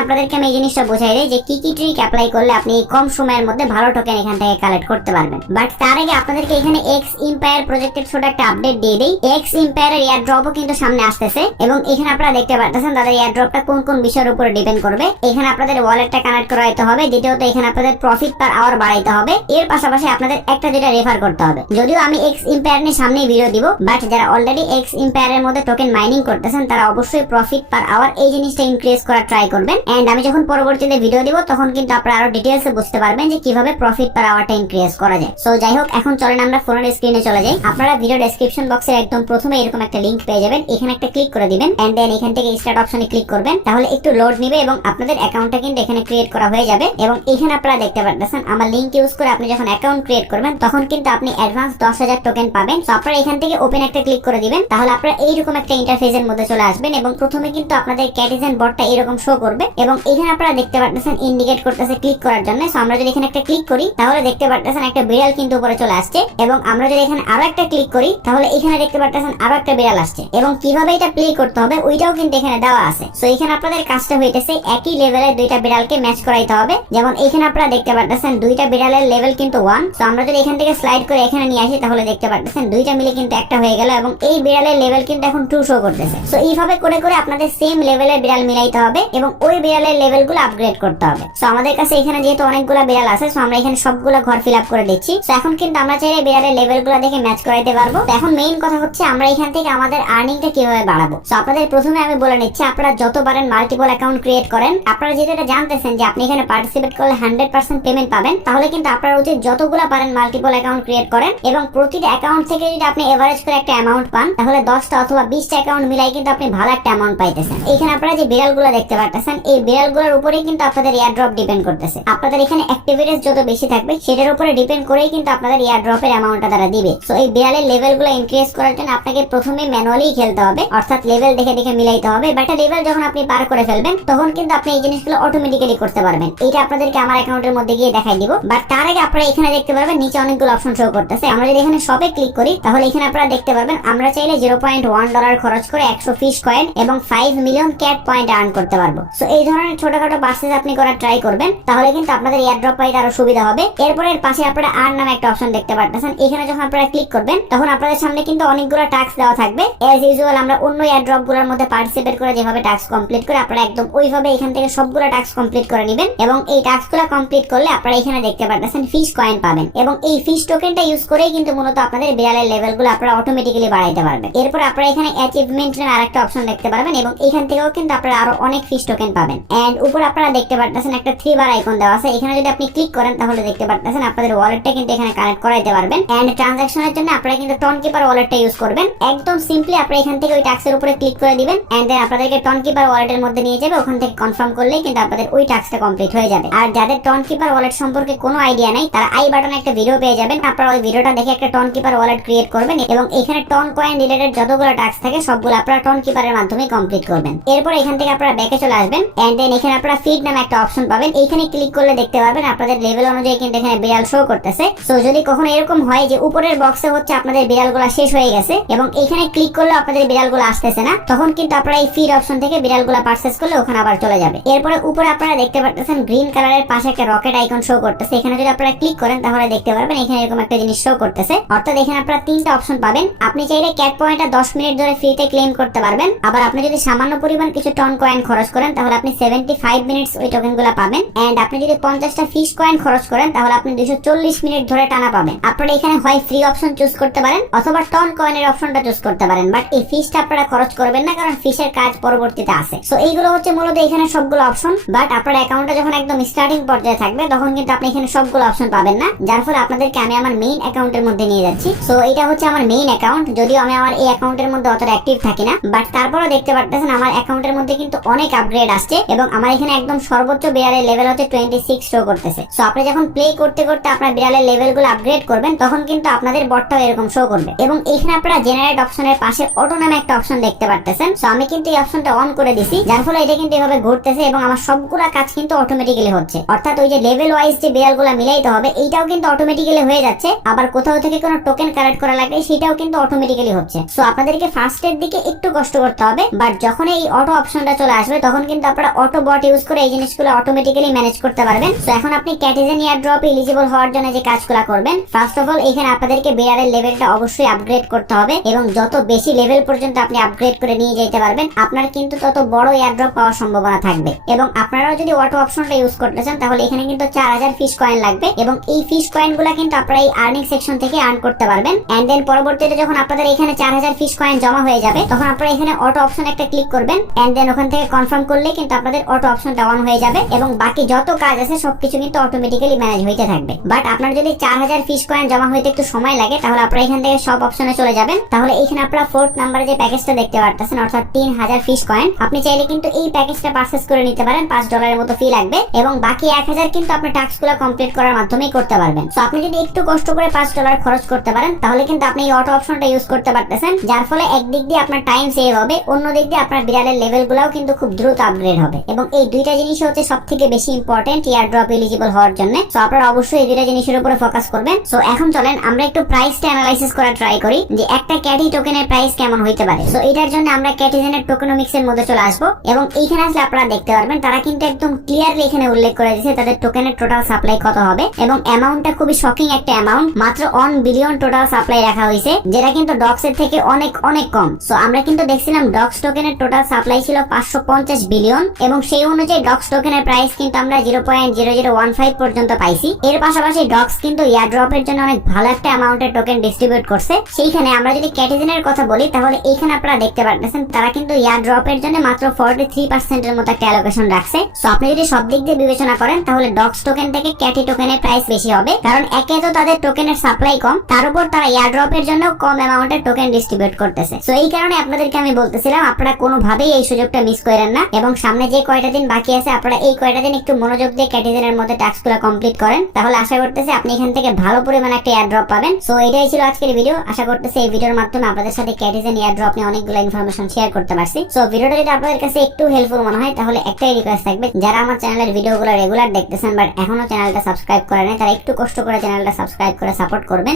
আপনাদেরকে আমি এই জিনিসটা বোঝাই দেই যে কি কি ট্রিক অ্যাপ্লাই করলে আপনি এই কম সময়ের মধ্যে ভালো টোকেন এখান থেকে কালেক্ট করতে পারবেন। বাট তার আগে আপনাদেরকে এখানে এক্স এম্পায়ার প্রজেক্টের ছোট একটা আপডেট দিয়ে দেই। এক্স এম্পায়ারের এয়ার ড্রপও কিন্তু সামনে আসতেছে এবং এখানে আপনারা দেখতে পাচ্ছেন তাদের এয়ার ড্রপটা কোন কোন বিষয়ের উপর ডিপেন্ড করবে। এখানে আপনাদের ওয়ালেটটা কানেক্ট করাইতে হবে, দ্বিতীয়ত এখানে আপনাদের প্রফিট পার আওয়ার বাড়াইতে হবে, এর পাশাপাশি আপনাদের একটা যেটা রেফার করতে হবে। যদিও আমি এক্স এম্পায়ার নিয়ে সামনে ভিডিও দিব, বাট যারা অলরেডি এক্স এম্পায়ারের মধ্যে টোকেন মাইনিং করতেছেন তারা অবশ্যই প্রফিট পার আওয়ার এই জিনিসটা ইনক্রিজ করার ট্রাই করবেন। এন্ড আমি যখন পরবর্তীতে ভিডিও দিব তখন কিন্তু আপনারা আরো ডিটেইলসে বুঝতে পারবেন যে কিভাবে প্রফিট পার আওয়ারটা ইনক্রিজ করা যায়। সো যাই হোক, এখন চলেন আমরা ফোনের স্ক্রিনে চলে যাই। আপনারা ভিডিও ডেসক্রিপশন বক্সের একদম প্রথমে এরকম একটা লিংক পেয়ে যাবেন, এখানে একটা ক্লিক করে দিবেন এন্ড দেন এখান থেকে স্টার্ট অপশনে ক্লিক করবেন। তাহলে একটু লোড নেবে এবং আপনাদের অ্যাকাউন্টটা কিন্তু এখানে ক্রিয়েট করা হয়ে যাবে। এবং এখানে আপনারা দেখতে পাচ্ছেন আমার লিংক ইউজ করে আপনি যখন অ্যাকাউন্ট ক্রিয়েট করবেন তখন কিন্তু আপনি অ্যাডভান্স 10,000 টোকেন পাবেন। সো আপনারা এখান থেকে ওপেন একটা ক্লিক করে দিবেন, তাহলে আপনারা এইরকম একটা ইন্টারফেসের মধ্যে চলে আসবেন এবং প্রথমে কিন্তু আপনাদের ক্যাটিজেন বটটা এরকম শো করবে এবং এখানে আপনারা দেখতে পাচ্ছেন ইন্ডিকেট করতেছে ক্লিক করার জন্য। সো আমরা যদি এখানে একটা ক্লিক করি তাহলে দেখতে পাচ্ছেন একটা বিড়াল কিন্তু উপরে চলে আসছে এবং আমরা যদি এখানে আরো একটা ক্লিক করি তাহলে এখানে দেখতে পাচ্ছেন আরো একটা বিড়াল আসছে এবং কিভাবে এটা প্লে করতে হবে ওইটাও কিন্তু এখানে দেওয়া আছে। সো এখানে আপনাদের কাজটা হইতেছে একই লেভেলের দুইটা বিড়ালকে ম্যাচ করাইতে হবে। যেমন এখানে আপনারা দেখতে পাচ্ছেন দুইটা বিড়ালের লেভেল কিন্তু 1। সো আমরা যদি এখান থেকে স্লাইড করে এখানে নিয়ে আসি তাহলে দেখতে পাচ্ছেন দুইটা মিলে কিন্তু একটা হয়ে গেল এবং এই বিড়ালের লেভেল কিন্তু এখন 2 শো করতেছে। সো এইভাবে করে করে আপনাদের সেম লেভেলের বিড়াল মিলাইতে হবে এবং ওই বিড়ালের লেভেলগুলো আপগ্রেড করতে হবে। সো আমাদের কাছে এখানে যেহেতু অনেকগুলো বিড়াল আছে, সো আমরা এখানে সবগুলো ঘর ফিল আপ করে দিচ্ছি। সো এখন কিন্তু আমরা চাইলে বিড়ালের লেভেলগুলো দেখে ম্যাচ করাইতে পারবো। তো এখন মেইন কথা হচ্ছে আমরা এখান থেকে আমাদের আর্নিংটা কিভাবে বাড়াবো। সো আপনাদের প্রথমে আমি বলে নিচ্ছি, আপনারা যত পারেন মাল্টিপল অ্যাকাউন্ট ক্রিয়েট করেন। আপনারা যেটা জানতেছেন যে আপনি এখানে পার্টিসিপেট করলে 100% পেমেন্ট পাবেন, তাহলে কিন্তু আপনারা উচিত যতগুলো পারেন মাল্টিপল অ্যাকাউন্ট ক্রিয়েট করেন এবং প্রতিটা অ্যাকাউন্ট থেকে যদি আপনি এভারেজ করে একটা অ্যামাউন্ট পান তাহলে 10টা অথবা 20টা অ্যাকাউন্ট মিলাই কিন্তু আপনি ভালো একটা অ্যামাউন্ট পাইতেছেন। এখানে আপনারা যে বিড়ালগুলো দেখতে পাচ্ছেন এই বিড়ালগুলোর উপরেই কিন্তু আপনাদের এয়ার ড্রপ ডিপেন্ড করতেছে। আপনাদের এখানে অ্যাক্টিভিটিস যত বেশি থাকবে সেটার উপরে ডিপেন্ড করেই কিন্তু আপনাদের এয়ার ড্রপের অ্যামাউন্টটা তারা দিবে। সো এই বিড়ালের লেভেলগুলো ইনক্রিজ করার জন্য আপনাকে প্রথমে ম্যানুয়ালি খেলতে হবে, অর্থাৎ লেভেল দেখে দেখে মিলাইতে হবে। বাট লেভেল যখন আপনি পার করে ফেলবেন তখন কিন্তু আপনি এই জিনিসগুলো অটোমেটিক্যালি করতে পারবেন। এটা আপনাদেরকে আমার অ্যাকাউন্টের মধ্যে গিয়ে দেখাই দিব। বাট তার আগে আপনারা এখানে দেখতে পারবেন নিচে অনেকগুলো অপশন শো করতেছে। আমরা যদি এখানে শপে ক্লিক করি তাহলে এখানে আপনারা দেখতে পারবেন আমরা চাইলে $0.1 খরচ করে 100 ফিশ কয়েন এবং 5 মিলিয়ন ক্যাট পয়েন্ট আর্ন করতে পারবো। সো এই ধরনের ছোটখাটো পারচেজ আপনি করার ট্রাই করবেন, তাহলে কিন্তু আপনাদের এয়ার ড্রপ পাইতে আরো সুবিধা হবে। এরপরে এর পাশে আপনারা আর্ন নামে একটা অপশন দেখতে পাচ্ছেন। এখানে যখন আপনারা ক্লিক করবেন তখন আপনাদের সামনে কিন্তু অনেকগুলো টাস্ক দেওয়া থাকবে। এজ ইউজুয়াল আমরা অন্য এয়ার ড্রপ গুলোর মধ্যে পার্টিসিপেট করে যেভাবে টাস্ক কমপ্লিট করে আপনারা একদম ওইভাবে এখান থেকে সবগুলো টাস্ক কমপ্লিট করে নেবেন এবং এই টাস্কগুলো কমপ্লিট করলে আপনারা এখানে দেখতে পাচ্ছেন ফিশ কয়েন পাবেন এবং এই ফিশ টোকেনটা ইউজ করেই কিন্তু মূলত আপনাদের বিড়ালের লেভেলগুলো আপনারা অটোমেটিক্যালি বাড়াইতে পারবেন। এরপর আপনারা এখানে অ্যাচিভমেন্ট নামে আরেকটা অপশন দেখতে পারবেন এবং এখান থেকেও কিন্তু আপনারা আরো অনেক ফিশ টোকেন পাবেন। এন্ড উপর আপনারা দেখতে পাচ্ছেন একটা 3 বার আইকন দেওয়া আছে। এখানে যদি আপনি ক্লিক করেন তাহলে দেখতে পাচ্ছেন আপনাদের ওয়ালেটটা কিন্তু এখানে কানেক্ট করাইতে পারবেন। এন্ড ট্রানজাকশনের জন্য আপনারা কিন্তু টনকিপার ওয়ালেটটা ইউজ করবেন। একদম সিম্পলি আপনারা এখান থেকে ওই টাস্কের উপরে ক্লিক করে দিবেন এন্ড দেন আপনাদেরকে টনকিপার ওয়ালেটের মধ্যে নিয়ে যাবে। ওখান থেকে কনফার্ম করলেই কিন্তু আপনাদের ওই টাস্কটা কমপ্লিট হয়ে যাবে। আর যাদের টনকিপার ওয়ালেট সম্পর্কে কোনো আইডিয়া নাই তারা আই বাটনে একটা ভিডিও পেয়ে যাবেন। আপনারা ওই ভিডিওটা দেখে একটা টনকিপার ওয়ালেট ক্রিয়েট করবেন এবং এখানে টন কয়েন রিলেটেড যতগুলো টাস্ক থাকে সবগুলো আপনারা টনকিপারের মাধ্যমে কমপ্লিট করবেন। এরপর এখান থেকে আপনারা ব্যাকে চলে আসবেন এন্ড দেন এখানে আপনারা ফিড নামে একটা অপশন পাবেন। এইখানে ক্লিক করলে দেখতে পাবেন আপনাদের লেভেল অনুযায়ী কিন্তু এখানে বিড়াল শো করতেছে। সো যদি কখনো এরকম হয় যে উপরের বক্সে হচ্ছে আপনাদের বিড়ালগুলো শেষ হয়ে গেছে এবং এখানে ক্লিক করলে আপনাদের বিড়ালগুলো আসতেছে না, তখন কিন্তু আপনারা এই ফিড অপশন থেকে বিড়ালগুলো পারচেজ করলে ওখানে আবার চলে যাবে। এরপরে উপরে আপনারা দেখতে পাচ্ছেন গ্রিন কালারের পাশে একটা রকেট আইকন শো করতেছে। এখানে যদি আপনারা ক্লিক করেন তাহলে দেখতে পারবেন এখানে এরকম একটা জিনিস শো করতেছে। অর্থাৎ এখানে আপনারা 3টা অপশন পাবেন। আপনি চাইলে ক্যাট পয়েন্টটা 10 মিনিট ধরে ফ্রিতে ক্লেম করতে পারবেন। আবার আপনি যদি সামান্য পরিমাণ কিছু টন কয়েন খরচ করেন তাহলে আপনি 75 মিনিটস ওই টোকেনগুলো পাবেন। এন্ড আপনি যদি 50টা ফিশ কয়েন খরচ করেন তাহলে আপনি 240 মিনিট ধরে টানা পাবেন। আপনারা এখানে হয় ফ্রি অপশন চুজ করতে পারেন অথবা টন কয়েনের অপশনটা চুজ করতে পারেন। বাট এই ফিশটা আপনারা খরচ করবেন না, কারণ ফিশের কাজ পরবর্তীতে আছে। সো এইগুলো হচ্ছে মূলত এখানে সবগুলো অপশন। বাট আপনার অ্যাকাউন্টটা যখন একদম স্টার্টিং পর্যায়ে থাকবে তখন কিন্তু আপনি এখানে সবগুলো অপশন পাবেন না, যার ফলে আপনাদেরকে আমি আমার মেইন অ্যাকাউন্টের মধ্যে নিয়ে যাচ্ছি। সো এটা হচ্ছে আমার মেইন অ্যাকাউন্ট, যদিও আমি আমার এই অ্যাকাউন্টের মধ্যে অতটা অ্যাক্টিভ থাকি না, বাট তারপরেও দেখতে পাচ্ছেন আমার অ্যাকাউন্টের মধ্যে কিন্তু অনেক আপগ্রেড আসছে এবং আমার এখানে একদম সর্বোচ্চ বিড়ালের লেভেল হচ্ছে 26 শো করতেছে। সো আপনি যখন প্লে করতে করতে আপনার বিড়ালের লেভেলগুলো আপগ্রেড করবেন তখন কিন্তু আপনাদের বটটাও এরকম শো করবে। এবং এখানে আপনারা জেনারেট অপশনের পাশে অটো নামে একটা অপশন দেখতে পাচ্ছেন। সো আমি কিন্তু এই অপশনটা অন করে দিছি, যার ফলে এটা কিন্তু এভাবে ঘুরতেছে এবং আমার সবগুলা কাজ কিন্তু অটোমেটিক্যালি হচ্ছে। অর্থাৎ ওই যে লেভেল ওয়াইজ যে বিড়ালগুলো মিলাইতে হবে এইটাও কিন্তু অটোমেটিক্যালি হয়ে যাচ্ছে। আবার কোথাও থেকে কোনো টোকেন কালেক্ট করা লাগবে সেটাও কিন্তু অটোমেটিক্যালি হচ্ছে। সো আপনাদেরকে ফার্স্টের দিকে একটু কষ্ট করতে হবে, বাট যখন এই অটো অপশনটা চলে আসবে তখন কিন্তু আপনারা আপনারা অটো বট ইউজ করে এই জিনিসগুলো অটোমেটিক্যালি ম্যানেজ করতে পারবেন। তো এখন আপনি ক্যাটিজেন এয়ারড্রপ এলিজিবল হওয়ার জন্য যে কাজগুলো করবেন, ফার্স্ট অফ অল এখানে আপনাদেরকে বিয়ারের লেভেলটা অবশ্যই আপগ্রেড করতে হবে এবং যত বেশি লেভেল পর্যন্ত আপনি আপগ্রেড করে নিয়ে যেতে পারবেন আপনার কিন্তু তত বড় এয়ারড্রপ পাওয়ার সম্ভাবনা থাকবে। এবং আপনারাও যদি অটো অপশনটা ইউজ করতে চান তাহলে এখানে কিন্তু 4000 ফিশ কয়েন লাগবে এবং এই ফিশ কয়েনগুলো কিন্তু আপনারা এই আর্নিং সেকশন থেকে আর্ন করতে পারবেন। এন্ড দেন পরবর্তীতে যখন আপনাদের এখানে 4000 ফিশ কয়েন জমা হয়ে যাবে তখন আপনারা এখানে অটো অপশন একটা ক্লিক করবেন। এন্ড দেন ওখান থেকে কনফার্ম করলে কিন্তু আপনাদের অটো অপশনটা অন হয়ে যাবে এবং বাকি যত কাজ আছে সবকিছু কিন্তু অটোমেটিক্যালি ম্যানেজ হইতে থাকবে। বাট আপনার যদি 4000 ফিশ কয়েন জমা হইতে একটু সময় লাগে তাহলে আপনারা এখান থেকে সব অপশনে চলে যাবেন। তাহলে এখানে আপনারা 4th নাম্বারে যে প্যাকেজটা দেখতে পারতেছেন অর্থাৎ 3000 ফিশ কয়েন, আপনি চাইলে কিন্তু এই প্যাকেজটা পারচেজ করে নিতে পারেন। $5 মতো ফি লাগবে এবং বাকি 1000 কিন্তু আপনি টাস্কগুলো কমপ্লিট করার মাধ্যমেই করতে পারবেন। সো আপনি যদি একটু কষ্ট করে $5 খরচ করতে পারেন তাহলে কিন্তু আপনি এই অটো অপশনটা ইউজ করতে পারতেছেন, যার ফলে একদিক দিয়ে আপনার টাইম সেভ হবে, অন্য দিক দিয়ে আপনার বিড়ালের লেভেলগুলোও কিন্তু খুব দ্রুত আপগ্রেড হবে। এবং এই দুইটা জিনিস হচ্ছে সবথেকে বেশি ইম্পর্টেন্ট এয়ারড্রপ এলিজিবল হওয়ার জন্য। সো আপনারা অবশ্যই এই দুইটা জিনিসের উপরে ফোকাস করবেন। সো এখন চলেন আমরা একটু প্রাইসটা অ্যানালাইসিস করা ট্রাই করি যে একটা ক্যাটি টোকেনের প্রাইস কেমন হইতে পারে। সো এটার জন্য আমরা ক্যাটিজেনের টোকেনোমিক্সের মধ্যে চলে আসবো এবং এইখানে আসলে আপনারা দেখতে পারবেন তারা কিন্তু একদম ক্লিয়ারলি এখানে উল্লেখ করে দিয়েছে তাদের টোকেনের টোটাল সাপ্লাই কত হবে এবং অ্যামাউন্টটা খুবই শকিং একটা অ্যামাউন্ট, মাত্র 1 বিলিয়ন টোটাল সাপ্লাই রাখা হয়েছে, যেটা কিন্তু ডক্স এর থেকে অনেক অনেক কম। সো আমরা কিন্তু দেখছিলাম ডক্স টোকেনের টোটাল সাপ্লাই ছিল 550 বিলিয়ন এবং সেই অনুযায়ী ডক্স টোকেনের প্রাইস কিন্তু আমরা 0.0015 পর্যন্ত পাইছি। এর পাশাপাশি ডক্স কিন্তু এয়ারড্রপের জন্য অনেক ভালো একটা অ্যামাউন্টের টোকেন ডিস্ট্রিবিউট করছে। সেইখানে আমরা যদি ক্যাটিজেনের কথা বলি তাহলে এইখানে আপনারা দেখতে পারতেছেন তারা কিন্তু এয়ারড্রপের জন্য মাত্র 43% এর মতো একটা অ্যালোকেশন রাখছে। সো আপনি যদি সব দিক দিয়ে বিবেচনা করেন তাহলে ডক্স টোকেন থেকে ক্যাটি টোকেনের প্রাইস বেশি হবে, কারণ একে তো তাদের টোকেনের সাপ্লাই কম, তার উপর তারা এয়ারড্রপের জন্য কম অ্যামাউন্টের টোকেন ডিস্ট্রিবিউট করতেছে। সো এই কারণে আপনাদেরকে আমি বলতেছিলাম আপনারা কোনোভাবেই এই সুযোগটা মিস করেন না এবং সামনে যে কয়টা দিন বাকি আছে আপনারা এই কয়টা দিন একটু মনোযোগ দিয়ে ক্যাটিজেনের মধ্যে টাস্কগুলো কমপ্লিট করেন, তাহলে আশা করতেছি আপনি এখান থেকে ভালো পরিমাণে একটা এয়ারড্রপ পাবেন। সো এটাই ছিল আজকের ভিডিও। আশা করতেছি এই ভিডিওর মাধ্যমে আপনাদের সাথে ক্যাটিজেন এয়ারড্রপ নিয়ে অনেকগুলো ইনফরমেশন শেয়ার করতে পারছি। সো ভিডিওটা যদি আপনাদের কাছে একটু হেল্পফুল মনে হয় তাহলে একটাই রিকোয়েস্ট থাকবে, যারা আমার চ্যানেলের ভিডিওগুলো রেগুলার দেখতেছেন বাট এখনো চ্যানেলটা সাবস্ক্রাইব করেন তারা একটু কষ্ট করে চ্যানেলটা সাবস্ক্রাইব করে সাপোর্ট করবেন।